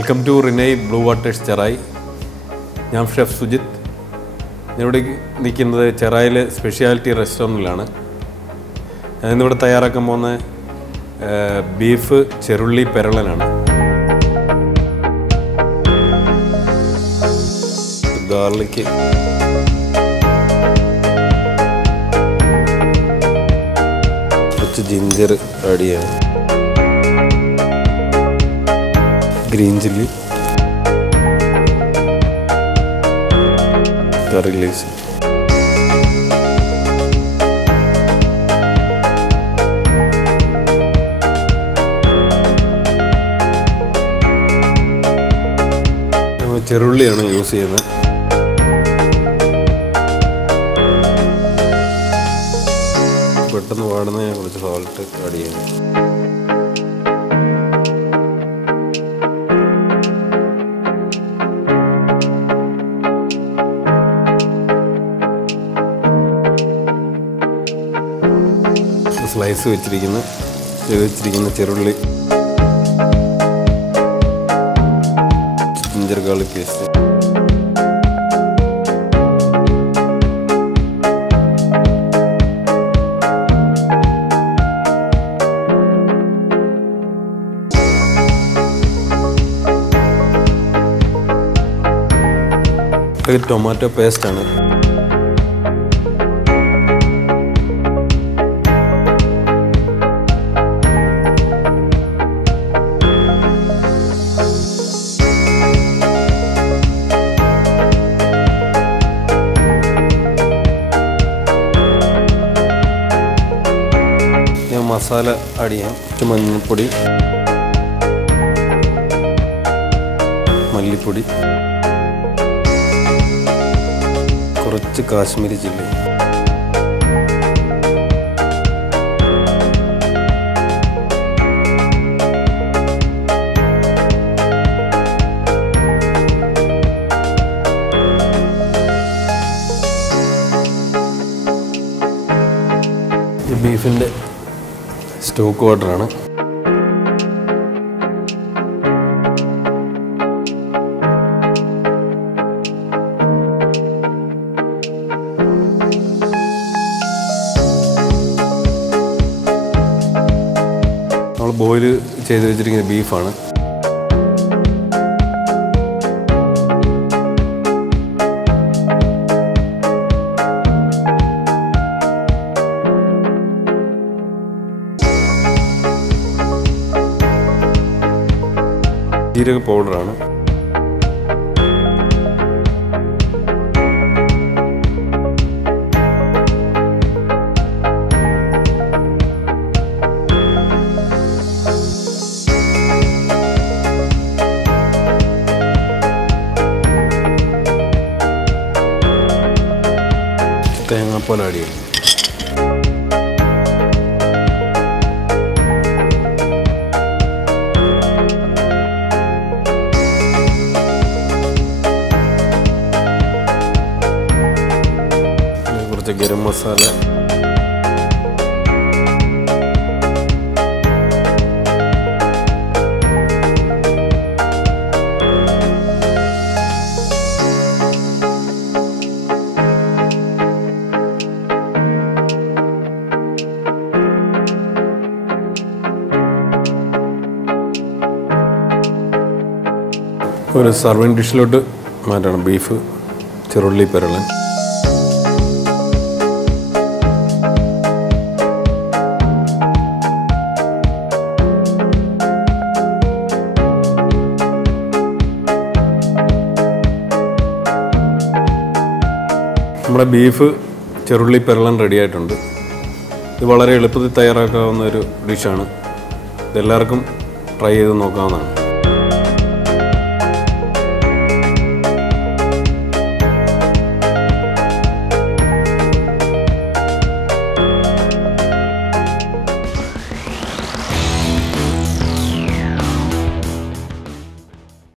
Welcome to Renai Blue Waters Cherai. I am Chef Sujit. I am in the Cherai specialty restaurant. I am going beef Cheru Peralan. Garlic. Ginger ready. Green chili, curry leaves, Cheru use ചെയ്യുന്നത്. പെട്ടെന്ന് വാടുന്ന കുറച്ച് salt add ചെയ്യണം. Slice വെച്ചിരിക്കുന്ന ചെറുള്ളി ginger garlic paste ഇത് tomato paste ആണ്. Masala add ചെയ്യാം. മഞ്ഞൾപ്പൊടി, മല്ലിപ്പൊടി, കുറച്ച് കാശ്മീരി ചില്ലി, ബീഫിൻ്റെ സ്റ്റോക്ക് വാട്ടറാണ്. നമ്മൾ ബോയിൽ ചെയ്ത് വെച്ചിരിക്കുന്ന ബീഫാണ്. ജീരക പൗഡറാണ്. തേങ്ങാപ്പാൽ ആഡ് ചെയ്യും. ഗരം മസാല, ഒരു സർവിംഗ് ഡിഷിലോട്ട് മാറ്റണം ബീഫ് ചെറുള്ളി പെരളൻ. നമ്മുടെ ബീഫ് ചെറുള്ളി പെരളൻ റെഡി ആയിട്ടുണ്ട്. ഇത് വളരെ എളുപ്പത്തിൽ തയ്യാറാക്കാവുന്ന ഒരു ഡിഷാണ്. ഇതെല്ലാവർക്കും ട്രൈ ചെയ്ത് നോക്കാവുന്നതാണ്.